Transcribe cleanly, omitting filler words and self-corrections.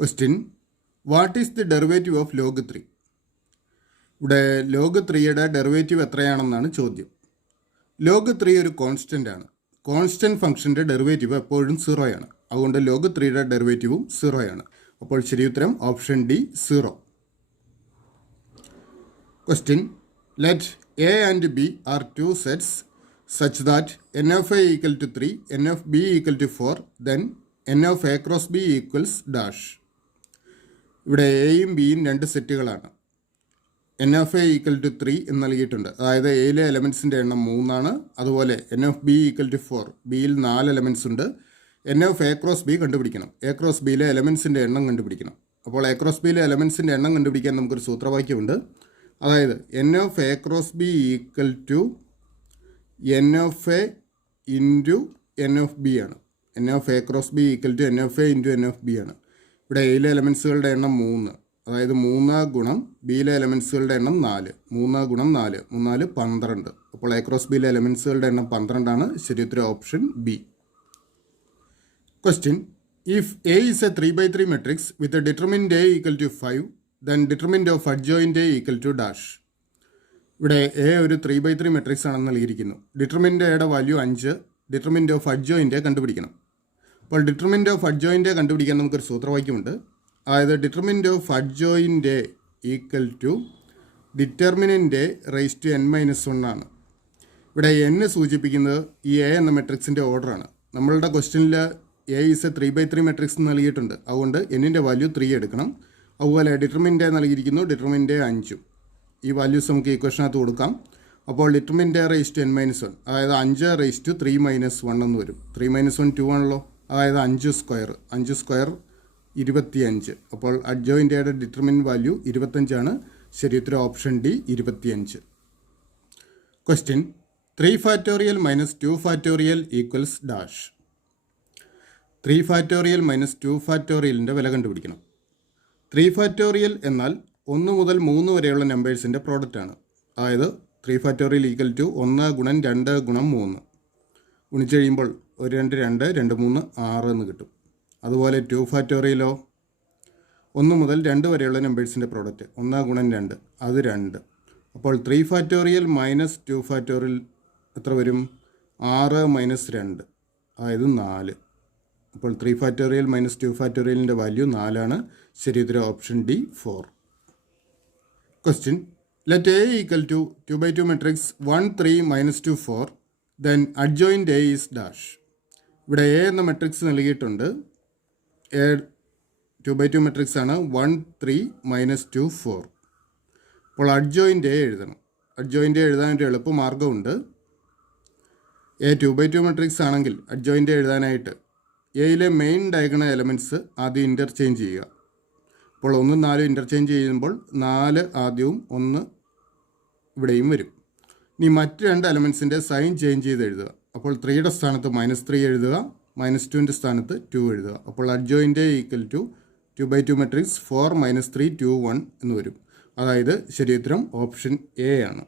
Question: What is the derivative of log 3? ഇവിടെ log 3യുടെ derivative എത്രയാണെന്നാണ് ചോദ്യം. log 3 ഒരു constant ആണ്. കോൺസ്റ്റൻ്റ് ഫംഗ്ഷൻ്റെ ഡെറിവേറ്റീവ് എപ്പോഴും 0 ആണ്. അതുകൊണ്ട് log 3യുടെ ഡെറിവേറ്റീവും 0 ആണ്. അപ്പോൾ ശരി ഉത്തരം option D 0. Question: Let A and B are two sets such that n of A equal to 3, n of B equal to 4, then n of A cross B equals dash. ഇവിടെ എയും ബിയും രണ്ട് സെറ്റുകളാണ്. N of A equal to 3 എന്ന് നൽകിയിട്ടുണ്ട്. അതായത് എയിലെ എലമെൻസിൻ്റെ എണ്ണം 3 ആണ്. അതുപോലെ n of B equal to 4, ബിയിൽ 4 എലമെൻസ് ഉണ്ട്. N of A cross B കണ്ടുപിടിക്കണം. എ ക്രോസ് ബിയിലെ എലമെൻസിൻ്റെ എണ്ണം കണ്ടുപിടിക്കണം. അപ്പോൾ എ ക്രോസ് ബിയിലെ എലമെൻസിൻ്റെ എണ്ണം കണ്ടുപിടിക്കാൻ നമുക്കൊരു സൂത്രവാക്യമുണ്ട്. അതായത് n of A cross B equal to n of A into n of B ആണ്. N of A cross B equal to n of A into n of B ആണ്. ഇവിടെ എയിലെ എലമെൻസുകളുടെ എണ്ണം 3, അതായത് 3 ഗുണം ബിയിലെ എലമെൻസുകളുടെ എണ്ണം 4. 3 ഗുണം 4, 3 12. അപ്പോൾ എ ക്രോസ് ബിയിലെ എലമെൻസുകളുടെ എണ്ണം 12 ആണ്. ശരി ഉത്തരം option B. Question: If A is a 3x3 matrix with a determinant A equal to 5, then determinant of adjoint A equal to dash. ഇവിടെ എ ഒരു 3x3 മെട്രിക്സ് ആണെന്ന് നൽകിയിരിക്കുന്നു. ഡിറ്റർമിനൻ്റ് എയുടെ value 5, determinant of adjoint A കണ്ടുപിടിക്കണം. അപ്പോൾ determinant of adjoint A കണ്ടുപിടിക്കാൻ നമുക്കൊരു സൂത്രവാക്യമുണ്ട്. അതായത് determinant of adjoint A equal to determinant A raise to n-1 ആണ്. ഇവിടെ n സൂചിപ്പിക്കുന്നത് ഈ എ എന്ന മെട്രിക്സിൻ്റെ ഓർഡറാണ്. നമ്മളുടെ ക്വസ്റ്റ്യനിൽ A is A 3x3 matrix നൽകിയിട്ടുണ്ട്. അതുകൊണ്ട് എന്നിൻ്റെ വാല്യൂ 3 എടുക്കണം. അതുപോലെ ഡിറ്റർമിനൻ്റ് എ നൽകിയിരിക്കുന്നു, ഡിറ്റർമിനൻ്റ് എ 5. ഈ വാല്യൂസ് നമുക്ക് ഇക്വേഷനകത്ത് കൊടുക്കാം. അപ്പോൾ determinant A raise to n-1, അതായത് 5 റൈസ് ടു 3 - 1 എന്ന് വരും. 3 - 1 2 ആണല്ലോ, അതായത് 5 സ്ക്വയർ 25. അപ്പോൾ അഡ്ജോയിൻ്റ് എയുടെ ഡിറ്റർമിനൻ്റ് വാല്യൂ 25 ആണ്. ശരി ഉത്തരം option D 25. Question: 3 factorial minus 2 factorial equals dash. 3 factorial minus 2 ഫാക്ടോറിയലിൻ്റെ വില കണ്ടുപിടിക്കണം. 3 ഫാക്ടോറിയൽ എന്നാൽ 1 മുതൽ 3 വരെയുള്ള നമ്പേഴ്സിൻ്റെ പ്രോഡക്റ്റാണ്. അതായത് 3 ഫാക്ടോറിയൽ ഈക്വൽ ടു 1 ഗുണം 2 ഗുണം 3 ഗുണിച്ച് കഴിയുമ്പോൾ 1 2 2 2 3 6 എന്ന് കിട്ടും. അതുപോലെ 2 ഫാക്ടോറിയലോ 1 മുതൽ 2 വരെയുള്ള നമ്പേഴ്സിൻ്റെ പ്രോഡക്റ്റ് 1 ഗുണം 2, അത് 2. അപ്പോൾ 3 ഫാക്ടോറിയൽ മൈനസ് 2 ഫാക്ടോറിയൽ എത്ര വരും? 6 - 2, അതായത് 4. അപ്പോൾ 3 ഫാക്ടോറിയൽ മൈനസ് 2 ഫാക്ടോറിയലിൻ്റെ വാല്യൂ 4 ആണ്. ശരി ഉത്തരം option D 4. Question: Let A equal to 2x2 matrix 1 3 - 2 4, then adjoint A is dash. ഇവിടെ എ എന്ന മെട്രിക്സ് നൽകിയിട്ടുണ്ട്. എ 2x2 മെട്രിക്സ് ആണ്. 1 3 - 2 4. അപ്പോൾ അഡ്ജോയിൻ്റ് എ എഴുതണം. അഡ്ജോയിൻ്റ് എ എഴുതാനൊരു എളുപ്പമാർഗ്ഗമുണ്ട്. എ 2x2 മെട്രിക്സ് ആണെങ്കിൽ അഡ്ജോയിൻ്റ് എ എഴുതാനായിട്ട് എയിലെ മെയിൻ ഡയഗണൽ എലമെൻറ്റ്സ് ആദ്യം ഇൻ്റർചേഞ്ച് ചെയ്യുക. അപ്പോൾ 1 4 ഇൻ്റർചേഞ്ച് ചെയ്യുമ്പോൾ 4 ആദ്യവും 1 ഇവിടെയും വരും. ഇനി മറ്റ് 2 എലമെൻസിൻ്റെ സൈൻ ചേഞ്ച് ചെയ്ത് എഴുതുക. അപ്പോൾ 3യുടെ സ്ഥാനത്ത് -3 എഴുതുക, -2ൻ്റെ സ്ഥാനത്ത് 2 എഴുതുക. അപ്പോൾ adjoint equal to 2x2 matrix 4 - 3 2 1 എന്ന് വരും. അതായത് ശരി ഉത്തരം ഓപ്ഷൻ എ ആണ്.